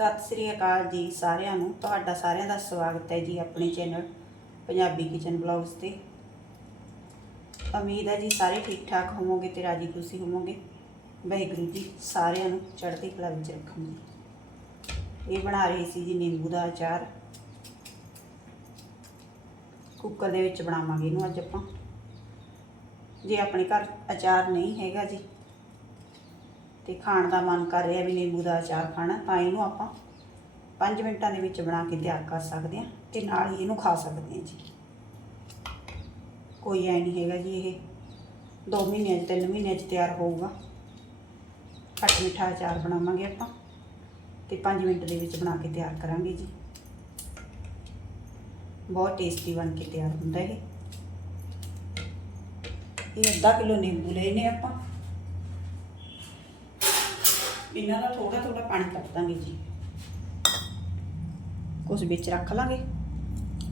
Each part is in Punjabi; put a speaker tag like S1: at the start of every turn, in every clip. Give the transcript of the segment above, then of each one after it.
S1: ਸਤਿ ਸ੍ਰੀ ਅਕਾਲ ਜੀ ਸਾਰਿਆਂ ਨੂੰ। ਤੁਹਾਡਾ ਸਾਰਿਆਂ ਦਾ ਸਵਾਗਤ ਹੈ ਜੀ ਆਪਣੇ ਚੈਨਲ ਪੰਜਾਬੀ ਕਿਚਨ ਬਲੌਗਸ ਤੇ। ਉਮੀਦ ਹੈ ਜੀ ਸਾਰੇ ਠੀਕ ਠਾਕ ਹੋਵੋਗੇ ਤੇ ਰਾਜੀ ਖੁਸ਼ੀ ਹੋਵੋਗੇ। ਵਾਹਿਗੁਰੂ ਜੀ ਸਾਰਿਆਂ ਨੂੰ ਚੜ੍ਹਦੀ ਕਲਾ ਵਿੱਚ ਰੱਖਣ ਜੀ ਇਹ ਬਣਾ ਰਹੀ ਸੀ ਜੀ ਨਿੰਬੂ ਦਾ ਅਚਾਰ। ਕੁੱਕਰ ਦੇ ਵਿੱਚ ਬਣਾਵਾਂਗੇ ਇਹਨੂੰ ਅੱਜ ਆਪਾਂ। ਜੇ ਆਪਣੇ ਘਰ ਅਚਾਰ ਨਹੀਂ ਹੈਗਾ ਜੀ ਤੇ ਖਾਣ ਦਾ ਮਨ ਕਰ ਰਿਹਾ ਵੀ ਨਿੰਬੂ ਦਾ ਅਚਾਰ ਖਾਣਾ, ਤਾਂ ਇਹਨੂੰ ਆਪਾਂ 5 ਮਿੰਟਾਂ ਦੇ ਵਿੱਚ ਬਣਾ ਕੇ ਤਿਆਰ ਕਰ ਸਕਦੇ ਹਾਂ ਤੇ ਨਾਲ ਹੀ ਇਹਨੂੰ ਖਾ ਸਕਦੇ ਹਾਂ ਜੀ। ਕੋਈ ਐ ਨਹੀਂ ਹੈਗਾ ਜੀ ਇਹ। 2 ਮਹੀਨਿਆਂ 'ਚ 3 ਮਹੀਨਿਆਂ 'ਚ ਤਿਆਰ ਹੋਊਗਾ। ਖੱਟ ਮਿੱਠਾ ਅਚਾਰ ਬਣਾਵਾਂਗੇ ਆਪਾਂ ਤੇ 5 ਮਿੰਟ ਦੇ ਵਿੱਚ ਬਣਾ ਕੇ ਤਿਆਰ ਕਰਾਂਗੇ ਜੀ। ਬਹੁਤ ਟੇਸਟੀ ਬਣ ਕੇ ਤਿਆਰ ਹੁੰਦਾ ਇਹ। ਇਹ ਅੱਧਾ ਕਿਲੋ ਨਿੰਬੂ ਲਏ ਨੇ ਆਪਾਂ। ਇਹਨਾਂ ਦਾ ਥੋੜਾ ਥੋੜਾ ਪਾਣੀ ਕੱਢ ਦਾਂਗੇ ਜੀ। ਕੁਝ ਵਿੱਚ ਰੱਖ ਲਾਂਗੇ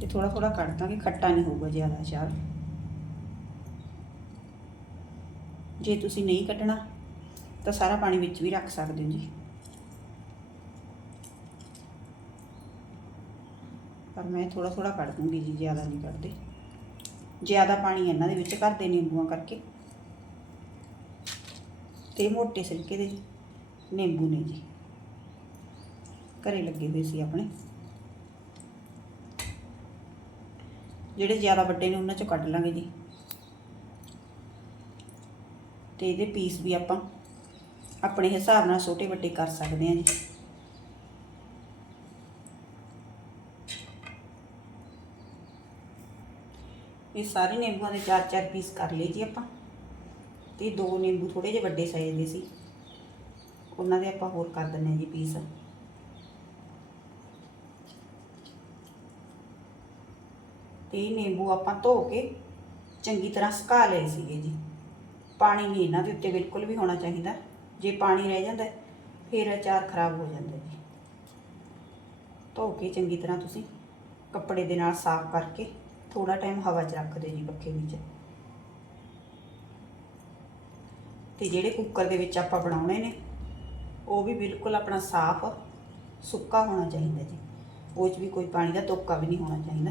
S1: ਤੇ ਥੋੜਾ ਥੋੜਾ ਕੱਢ ਦਾਂਗੇ, ਖੱਟਾ ਨਹੀਂ ਹੋਊਗਾ ਜ਼ਿਆਦਾ ਅਚਾਰ ਜੇ ਤੁਸੀਂ ਨਹੀਂ ਕੱਢਣਾ ਤਾਂ ਸਾਰਾ ਪਾਣੀ ਵਿੱਚ ਵੀ ਰੱਖ ਸਕਦੇ ਹੋ ਜੀ। ਪਰ ਮੈਂ ਥੋੜਾ ਥੋੜਾ ਕੱਢ ਦੂੰਗੀ ਜੀ, ਜ਼ਿਆਦਾ ਨਹੀਂ ਕੱਢਦੇ ਜ਼ਿਆਦਾ ਪਾਣੀ ਇਹਨਾਂ ਦੇ ਵਿੱਚ ਕਰਦੇ ਨਿੰਬੂਆਂ ਕਰਕੇ ਤੇ ਮੋਟੇ ਸਿਲਕੇ ਦੇ ਨਿੰਬੂ ਨੇ ਜੀ। ਘਰੇ ਲੱਗੇ ਹੋਏ ਸੀ ਆਪਣੇ। ਜਿਹੜੇ ਜ਼ਿਆਦਾ ਵੱਡੇ ਨੇ ਉਹਨਾਂ ਚੋਂ ਕੱਢ ਲਾਂਗੇ ਜੀ। ਤੇ ਇਹਦੇ ਪੀਸ ਵੀ ਆਪਾਂ ਆਪਣੇ ਹਿਸਾਬ ਨਾਲ ਛੋਟੇ ਵੱਡੇ ਕਰ ਸਕਦੇ ਹਾਂ ਜੀ। ਇਹ ਸਾਰੇ ਨਿੰਬੂਆਂ ਦੇ ਚਾਰ ਚਾਰ ਪੀਸ ਕਰ ਲਏ ਜੀ ਆਪਾਂ। ਤੇ ਦੋ ਨਿੰਬੂ ਥੋੜੇ ਜਿਹੇ ਵੱਡੇ ਸਾਈਜ਼ ਦੇ ਸੀ। ਉਹਨਾਂ ਦੇ ਆਪਾਂ ਹੋਰ ਕਰ ਦਿੰਨੇ ਜੀ ਪੀਸ ਤੇ ਨਿੰਬੂ ਆਪਾਂ ਧੋ ਕੇ ਚੰਗੀ ਤਰ੍ਹਾਂ ਸੁਕਾ ਲਏ ਸੀਗੇ ਜੀ। ਪਾਣੀ ਨਹੀਂ ਇਹਨਾਂ ਦੇ ਉੱਤੇ ਬਿਲਕੁਲ ਵੀ ਹੋਣਾ ਚਾਹੀਦਾ। ਜੇ ਪਾਣੀ ਰਹਿ ਜਾਂਦਾ, ਫਿਰ ਅਚਾਰ ਖਰਾਬ ਹੋ ਜਾਂਦਾ ਜੀ। ਧੋ ਕੇ ਚੰਗੀ ਤਰ੍ਹਾਂ ਤੁਸੀਂ ਕੱਪੜੇ ਦੇ ਨਾਲ ਸਾਫ਼ ਕਰਕੇ ਥੋੜਾ ਟਾਈਮ ਹਵਾ 'ਚ ਰੱਖ ਦਿਓ ਜੀ ਪੱਖੇ ਵਿੱਚ। ਤੇ ਜਿਹੜੇ ਕੁੱਕਰ ਦੇ ਵਿੱਚ ਆਪਾਂ ਬਣਾਉਣੇ ਨੇ ਉਹ ਵੀ ਬਿਲਕੁਲ ਆਪਣਾ ਸਾਫ਼, ਸੁੱਕਾ ਹੋਣਾ ਚਾਹੀਦਾ ਜੀ। ਉਹ 'ਚ ਵੀ ਕੋਈ ਪਾਣੀ ਦਾ ਤੋਕਾ ਵੀ ਨਹੀਂ ਹੋਣਾ ਚਾਹੀਦਾ।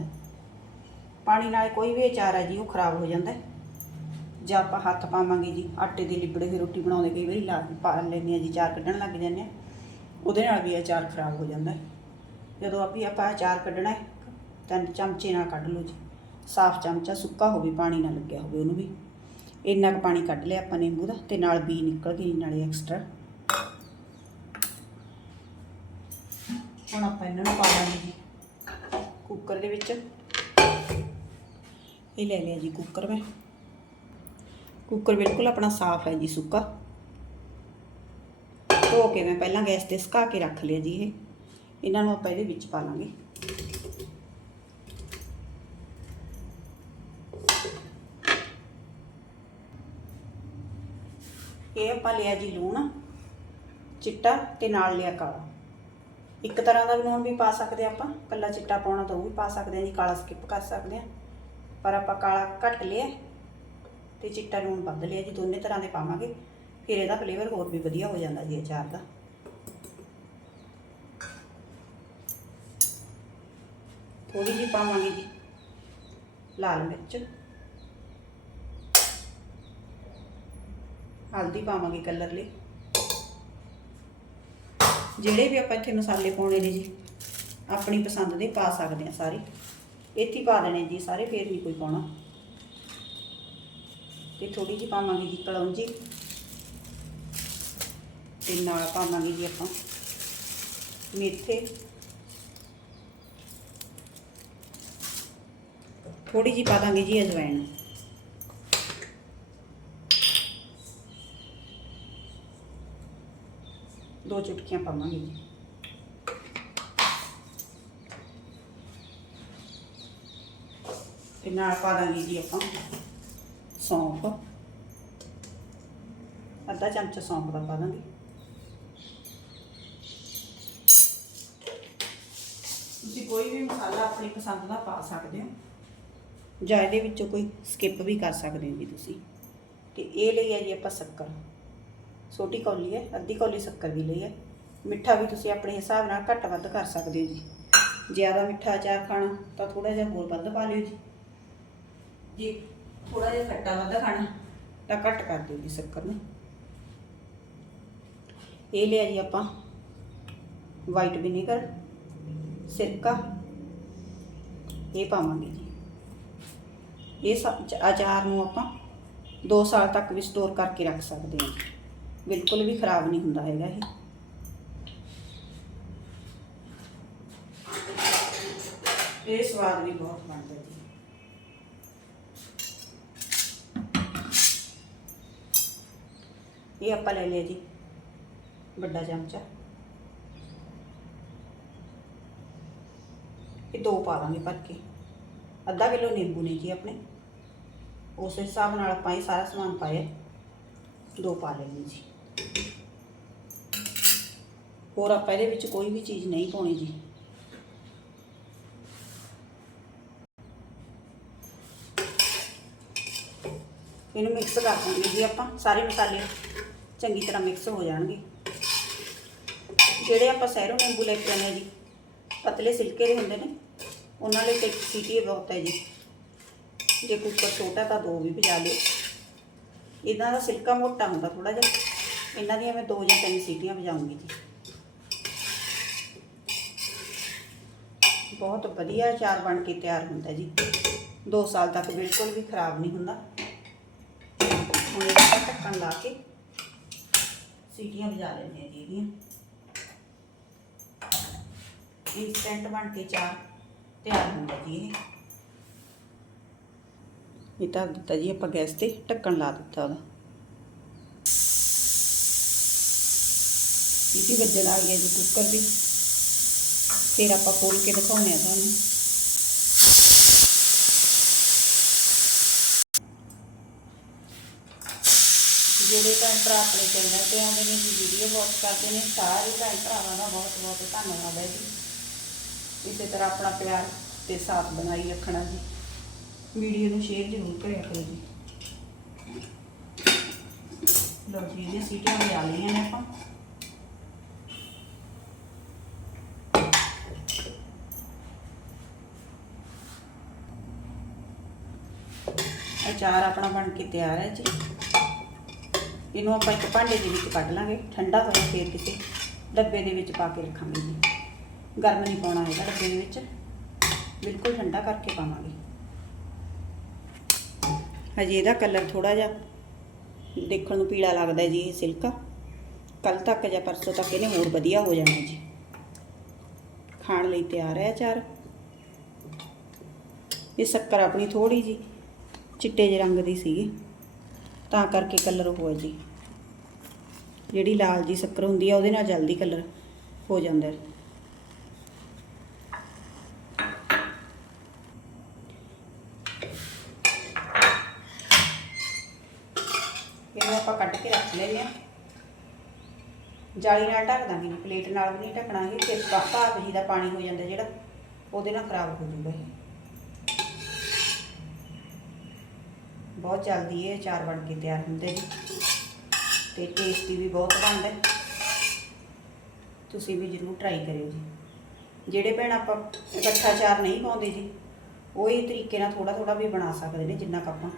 S1: ਪਾਣੀ ਨਾਲ ਕੋਈ ਵੀ ਅਚਾਰ ਹੈ ਜੀ, ਉਹ ਖਰਾਬ ਹੋ ਜਾਂਦਾ। ਹੈ ਜਾਂ ਆਪਾਂ ਹੱਥ ਪਾਵਾਂਗੇ ਜੀ, ਆਟੇ ਦੀ ਲਿਬੜੇ ਹੋਏ ਰੋਟੀ ਬਣਾਉਂਦੇ ਕਈ ਵਾਰੀ ਲਾ ਪਾ ਲੈਂਦੇ ਆ ਜੀ ਚਾਰ ਕੱਢਣ ਲੱਗ ਜਾਂਦੇ ਆ ਉਹਦੇ ਨਾਲ ਵੀ ਅਚਾਰ ਖਰਾਬ ਹੋ ਜਾਂਦਾ। ਹੈ ਜਦੋਂ ਆਪੀ ਆਪਾਂ ਅਚਾਰ ਕੱਢਣਾ ਹੈ, ਤਾਂ ਚਮਚੇ ਨਾਲ ਕੱਢ ਲਓ ਜੀ। ਸਾਫ਼ ਚਮਚਾ ਸੁੱਕਾ ਹੋਵੇ, ਪਾਣੀ ਨਾ ਲੱਗਿਆ ਹੋਵੇ ਉਹਨੂੰ ਵੀ। ਇੰਨਾ ਕੁ ਪਾਣੀ ਕੱਢ ਲਿਆ ਆਪਾਂ ਨਿੰਬੂ ਦਾ ਤੇ ਨਾਲ ਬੀ ਨਿਕਲ ਗਈ ਨਾਲੇ ਐਕਸਟਰਾ ਹੁਣ ਆਪਾਂ ਇਹਨਾਂ ਨੂੰ ਪਾ ਦਾਂਗੇ ਜੀ। ਕੁੱਕਰ ਦੇ ਵਿੱਚ। ਇਹ ਲੈ ਲਿਆ ਜੀ ਕੁੱਕਰ ਮੈਂ। ਕੁੱਕਰ ਬਿਲਕੁਲ ਆਪਣਾ ਸਾਫ਼ ਹੈ ਜੀ, ਸੁੱਕਾ। ਧੋ ਕੇ ਮੈਂ ਪਹਿਲਾਂ ਗੈਸ ਤੇ ਸੁਕਾ ਕੇ ਰੱਖ ਲਿਆ ਜੀ ਇਹ। ਇਹਨਾਂ ਨੂੰ ਆਪਾਂ ਇਹਦੇ ਵਿੱਚ ਪਾ ਲਾਂਗੇ। ਇਹ ਆਪਾਂ ਲਿਆ ਜੀ ਲੂਣ, ਚਿੱਟਾ ਤੇ ਨਾਲ ਲਿਆ ਕਾਲਾ। ਇੱਕ ਤਰ੍ਹਾਂ ਦਾ ਵੀ ਲੂਣ ਵੀ ਪਾ ਸਕਦੇ ਆਪਾਂ, ਕੱਲਾ ਚਿੱਟਾ ਪਾਉਣਾ ਤਾਂ ਉਹ ਵੀ ਪਾ ਸਕਦੇ ਹਾਂ ਜੀ, ਕਾਲਾ ਸਕਿਪ ਕਰ ਸਕਦੇ ਹਾਂ। ਪਰ ਆਪਾਂ ਕਾਲਾ ਘੱਟ ਲਿਆ ਤੇ ਚਿੱਟਾ ਲੂਣ ਵੱਧ ਲਿਆ ਜੀ, ਦੋਨੇ ਤਰ੍ਹਾਂ ਦੇ ਪਾਵਾਂਗੇ। ਫਿਰ ਇਹਦਾ ਫਲੇਵਰ ਹੋਰ ਵੀ ਵਧੀਆ ਹੋ ਜਾਂਦਾ ਜੀ ਅਚਾਰ ਦਾ। ਥੋੜੀ ਜਿਹੀ ਪਾਵਾਂਗੇ ਜੀ, ਲਾਲ ਮਿਰਚ। ਹਲਦੀ ਪਾਵਾਂਗੇ ਕਲਰ ਲਈ। ਜਿਹੜੇ ਵੀ ਆਪਾਂ ਇੱਥੇ ਮਸਾਲੇ ਪਾਉਣੇ ਨੇ ਜੀ, ਆਪਣੀ ਪਸੰਦ ਦੇ ਪਾ ਸਕਦੇ ਆ ਸਾਰੇ। ਇੱਥੇ ਪਾ ਦੇਣੇ ਜੀ ਸਾਰੇ, ਫੇਰ ਨਹੀਂ ਕੋਈ ਪਾਉਣਾ। ਤੇ ਥੋੜੀ ਜਿਹੀ ਪਾਵਾਂਗੇ ਜੀ ਕਲੌਂਜੀ ਤੇ ਨਾਲ ਪਾਵਾਂਗੇ ਜੀ ਆਪਾਂ ਮੇਥੇ। ਥੋੜੀ ਜਿਹੀ ਪਾ ਦਾਂਗੇ ਜੀ ਅਜਵਾਇਣ। ਦੋ ਚੁਟਕੀਆਂ ਪਾਵਾਂਗੇ। ਜੀ ਤੇ ਨਾਲ ਪਾ ਦਾਂਗੇ ਜੀ ਆਪਾਂ ਸੌਂਫ। ਅੱਧਾ ਚਮਚਾ ਸੌਂਫ ਦਾ ਪਾ ਦਾਂਗੇ। ਤੁਸੀਂ ਕੋਈ ਵੀ ਮਸਾਲਾ ਆਪਣੀ ਪਸੰਦ ਦਾ ਪਾ ਸਕਦੇ ਹੋ। ਜਾਂ ਇਹਦੇ ਵਿੱਚੋਂ ਕੋਈ ਸਕਿਪ ਵੀ ਕਰ ਸਕਦੇ ਹੋ ਜੀ ਤੁਸੀਂ। ਤੇ ਇਹ ਲਈ ਹੈ ਜੀ ਆਪਾਂ ਸ਼ੱਕਰ। ਛੋਟੀ ਕੌਲੀ ਹੈ ਅੱਧੀ ਕੌਲੀ ਸ਼ੱਕਰ ਵੀ ਲਈ ਹੈ। ਮਿੱਠਾ ਵੀ ਤੁਸੀਂ ਆਪਣੇ ਹਿਸਾਬ ਨਾਲ ਘੱਟ ਵੱਧ ਕਰ ਸਕਦੇ ਹੋ ਜੀ। ਜ਼ਿਆਦਾ ਮਿੱਠਾ ਅਚਾਰ ਖਾਣਾ ਤਾਂ ਥੋੜਾ ਜਿਹਾ ਹੋਰ ਵੱਧ ਪਾ ਲਿਓ ਜੀ। ਜੇ ਥੋੜਾ ਜਿਹਾ ਖੱਟਾ ਵੱਧ ਖਾਣਾ। ਤਾਂ ਘੱਟ ਕਰ ਦਿਓ ਜੀ ਸ਼ੱਕਰ ਨੂੰ। ਇਹ ਲਿਆ ਜੀ ਆਪਾਂ ਵਾਈਟ ਵਿਨੀਗਰ ਸਿਰਕਾ। ਇਹ ਪਾਵਾਂਗੇ ਜੀ। ਇਹ ਸਭ ਚ- ਅਚਾਰ ਨੂੰ ਆਪਾਂ 2 ਸਾਲ ਤੱਕ ਵੀ ਸਟੋਰ ਕਰਕੇ ਰੱਖ ਸਕਦੇ ਹਾਂ ਜੀ। ਬਿਲਕੁਲ ਵੀ ਖਰਾਬ ਨਹੀਂ ਹੁੰਦਾ ਹੈਗਾ ਇਹ ਇਹ ਸਵਾਦ ਵੀ ਬਹੁਤ ਬਣਦਾ ਜੀ ਇਹ ਆਪਾਂ ਲੈ ਲਿਆ ਜੀ ਵੱਡਾ ਚਮਚਾ ਇਹ ਦੋ ਪਾ ਦਾਂਗੇ ਭਰ ਕੇ। ਅੱਧਾ ਕਿਲੋ ਨਿੰਬੂ ਨੇ ਜੀ ਆਪਣੇ। ਉਸ ਹਿਸਾਬ ਨਾਲ ਆਪਾਂ ਇਹ ਸਾਰਾ ਸਮਾਨ ਪਾਇਆ। ਦੋ ਪਾ ਲੈਣੇ ਜੀ। ਹੋਰ ਆਪਾਂ ਇਹਦੇ ਵਿੱਚ ਕੋਈ ਵੀ ਚੀਜ਼ ਨਹੀਂ ਪਾਉਣੀ ਜੀ। ਇਹਨੂੰ ਮਿਕਸ ਕਰ ਦਾਂਗੇ ਜੀ ਆਪਾਂ, ਸਾਰੇ ਮਸਾਲੇ ਚੰਗੀ ਤਰ੍ਹਾਂ ਮਿਕਸ ਹੋ ਜਾਣਗੇ। ਜਿਹੜੇ ਆਪਾਂ ਸਹਿਰੋਂ ਨਿੰਬੂ ਲੈ ਕੇ ਆਉਂਦੇ ਹਾਂ ਜੀ, ਪਤਲੇ ਸਿਲਕੇ ਦੇ ਹੁੰਦੇ ਨੇ, ਉਹਨਾਂ ਲਈ ਤੇ ਇੱਕ ਸੀਟੀ ਬਹੁਤ ਹੈ ਜੀ। ਜੇ ਕੁੱਕਰ ਛੋਟਾ ਤਾਂ ਦੋ ਵੀ ਭਜਾ ਲਿਓ। ਇਹਨਾਂ ਦਾ ਸਿਲਕਾ ਮੋਟਾ ਹੁੰਦਾ ਥੋੜਾ ਜਿਹਾ। ਇਹਨਾਂ ਦੀਆਂ ਮੈਂ ਦੋ ਜਾਂ ਤਿੰਨ ਸੀਟੀਆਂ ਵਜਾਉਂਗੀ ਜੀ। ਬਹੁਤ ਵਧੀਆ ਅਚਾਰ ਬਣ ਕੇ ਤਿਆਰ ਹੁੰਦਾ ਜੀ। 2 ਸਾਲ ਤੱਕ ਬਿਲਕੁਲ ਵੀ ਖਰਾਬ ਨਹੀਂ ਹੁੰਦਾ। ਹੁਣ ਇਹਦਾ ਢੱਕਣ ਲਾ ਕੇ ਸੀਟੀਆਂ ਵਜਾ ਲੈਂਦੇ ਆ ਜੀ ਇਹਦੀਆਂ। ਇਨਸਟੈਂਟ ਬਣ ਕੇ ਚਾਰ ਤਿਆਰ ਹੁੰਦਾ ਜੀ ਇਹ। ਇਹ ਤਾਂ ਦਿੱਤਾ ਜੀ ਆਪਾਂ ਗੈਸ ਤੇ, ਢੱਕਣ ਲਾ ਦਿੱਤਾ ਉਹਦਾ। ਸੀਟੀ ਵੱਜਣ ਆ ਗਈ ਜੀ ਕੁੱਕਰ ਦੀ। ਫਿਰ ਆਪਾਂ ਖੋਲ ਕੇ ਦਿਖਾਉਂਦੇ ਆ ਤੁਹਾਨੂੰ। ਜਿਹੜੇ ਭੈਣ ਭਰਾ ਆਪਣੇ ਚੈਨਲ ਤੇ ਆਉਂਦੇ ਨੇ ਜੀ ਵੀਡੀਓ ਵਾਚ ਕਰਦੇ ਨੇ, ਸਾਰੇ ਭੈਣ ਭਰਾਵਾਂ ਦਾ ਬਹੁਤ ਬਹੁਤ ਧੰਨਵਾਦ ਹੈ ਜੀ। ਇਸੇ ਤਰ੍ਹਾਂ ਆਪਣਾ ਪਿਆਰ ਤੇ ਸਾਥ ਬਣਾਈ ਰੱਖਣਾ ਜੀ। ਵੀਡੀਓ ਨੂੰ ਸ਼ੇਅਰ ਜ਼ਰੂਰ ਕਰਿਆ ਕਰੋ ਜੀ। ਲਓ ਜੀ, ਇਹਦੀਆਂ ਸੀਟੀਆਂ ਵਜਾ ਲਈਆਂ ਨੇ ਆਪਾਂ। ਅਚਾਰ ਆਪਣਾ ਬਣ ਕੇ ਤਿਆਰ ਹੈ ਜੀ। ਇਹਨੂੰ ਆਪਾਂ ਇੱਕ ਭਾਂਡੇ ਦੇ ਵਿੱਚ ਕੱਢ ਲਾਂਗੇ, ਠੰਡਾ ਹੋਇਆ ਫੇਰ ਕਿਸੇ ਡੱਬੇ ਦੇ ਵਿੱਚ ਪਾ ਕੇ ਰੱਖਾਂਗੇ ਜੀ। ਗਰਮ ਨਹੀਂ ਪਾਉਣਾ ਹੈਗਾ ਡੱਬੇ ਦੇ ਵਿੱਚ। ਬਿਲਕੁਲ ਠੰਡਾ ਕਰਕੇ ਪਾਵਾਂਗੇ। ਹਜੇ ਇਹਦਾ ਕਲਰ ਥੋੜਾ ਜਿਹਾ ਦੇਖਣ ਨੂੰ ਪੀਲਾ ਲੱਗਦਾ ਜੀ ਇਹ ਸਿਲਕਾ। ਕੱਲ ਤੱਕ ਜਾਂ ਪਰਸੋਂ ਤੱਕ ਇਹਨੇ ਹੋਰ ਵਧੀਆ ਹੋ ਜਾਣਾ ਜੀ। ਖਾਣ ਲਈ ਤਿਆਰ ਹੈ ਅਚਾਰ। ਇਹ ਸ਼ੱਕਰ ਆਪਣੀ ਥੋੜੀ ਜੀ। ਚਿੱਟੇ ਜਿਹੇ ਰੰਗ ਦੀ ਸੀਗੀ। ਤਾਂ ਕਰਕੇ ਕਲਰ ਹੋਇਆ ਜੀ। ਜਿਹੜੀ ਲਾਲ ਜੀ ਸ਼ੱਕਰ ਹੁੰਦੀ ਆ, ਉਹਦੇ ਨਾਲ ਜਲਦੀ ਕਲਰ ਹੋ ਜਾਂਦਾ ਇਹਨੂੰ ਆਪਾਂ ਕੱਢ ਕੇ ਰੱਖ ਲੈਂਦੇ ਆ ਜਾਲੀ ਨਾਲ ਢੱਕ ਦਾਂਗੇ ਜੀ ਪਲੇਟ ਨਾਲ ਵੀ ਨਹੀਂ ਢੱਕਣਾ ਇਹ, ਫਿਰ ਭਾਪ ਜੀ ਦਾ ਪਾਣੀ ਹੋ ਜਾਂਦਾ ਜਿਹੜਾ, ਉਹਦੇ ਨਾਲ ਖਰਾਬ ਹੋ ਜੂਗਾ ਇਹ। ਬਹੁਤ ਜਲਦੀ ਇਹ ਅਚਾਰ ਬਣ ਕੇ ਤਿਆਰ ਹੁੰਦੇ ਜੀ ਤੇ ਟੇਸਟੀ ਵੀ ਬਹੁਤ ਬਣਦਾ ਤੁਸੀਂ ਵੀ ਜਰੂਰ ਟਰਾਈ ਕਰਿਓ ਜੀ। ਜਿਹੜੇ ਭੈਣ ਆਪਾਂ ਇਕੱਠਾ ਅਚਾਰ ਨਹੀਂ ਪਾਉਂਦੇ ਜੀ, ਉਹ ਇਹ ਤਰੀਕੇ ਨਾਲ ਥੋੜਾ ਥੋੜਾ ਵੀ ਬਣਾ ਸਕਦੇ ਨੇ, ਜਿੰਨਾ ਕੁ ਆਪਾਂ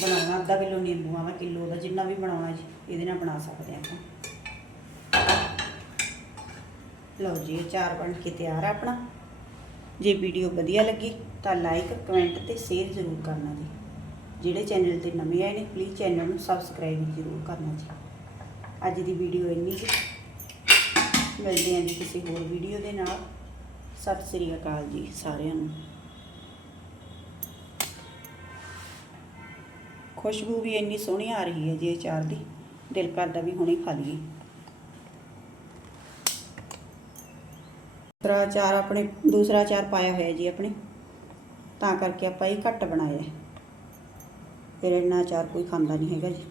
S1: ਬਣਾਉਣਾ, ਅੱਧਾ ਕਿਲੋ ਨਿੰਬੂਆਂ ਦਾ ਕਿਲੋ ਦਾ, ਜਿੰਨਾ ਵੀ ਬਣਾਉਣਾ ਜੀ, ਇਹਦੇ ਨਾਲ ਬਣਾ ਸਕਦੇ ਆਪਾਂ। ਲਓ ਜੀ, ਅਚਾਰ ਬਣ ਕੇ ਤਿਆਰ ਆ ਆਪਣਾ। ਜੇ ਵੀਡੀਓ ਵਧੀਆ ਲੱਗੀ ਤਾਂ ਲਾਈਕ ਕਮੈਂਟ ਤੇ ਸ਼ੇਅਰ ਜ਼ਰੂਰ ਕਰਨਾ ਜੀ। ਜਿਹੜੇ ਚੈਨਲ ਤੇ ਨਵੇਂ ਆਏ ਨੇ ਪਲੀਜ਼ ਚੈਨਲ ਨੂੰ ਸਬਸਕ੍ਰਾਈਬ ਜ਼ਰੂਰ ਕਰਨਾ ਜੀ। ਅੱਜ ਦੀ ਵੀਡੀਓ ਇੰਨੀ ਜੀ ਮਿਲਦੇ ਹਾਂ ਜੀ ਕਿਸੇ ਹੋਰ ਵੀਡੀਓ ਦੇ ਨਾਲ। ਸਤਿ ਸ੍ਰੀ ਅਕਾਲ ਜੀ ਸਾਰਿਆਂ ਨੂੰ। ਖੁਸ਼ਬੂ ਵੀ ਇੰਨੀ ਸੋਹਣੀ ਆ ਰਹੀ ਹੈ ਜੀ ਇਹ ਚਾਰ ਦੀ। ਦਿਲ ਕਰਦਾ ਵੀ ਹੁਣੇ ਖਾ ਲਈਏ। ਦੂਸਰਾ ਚਾਰ ਆਪਣੇ ਦੂਸਰਾ ਚਾਰ ਪਾਇਆ ਹੋਇਆ ਜੀ ਆਪਣੇ। ਤਾਂ ਕਰਕੇ ਆਪਾਂ ਇਹ ਘੱਟ ਬਣਾਇਆ ਫਿਰ ਇੰਨਾ ਅਚਾਰ ਕੋਈ ਖਾਂਦਾ ਨਹੀਂ ਹੈਗਾ ਜੀ।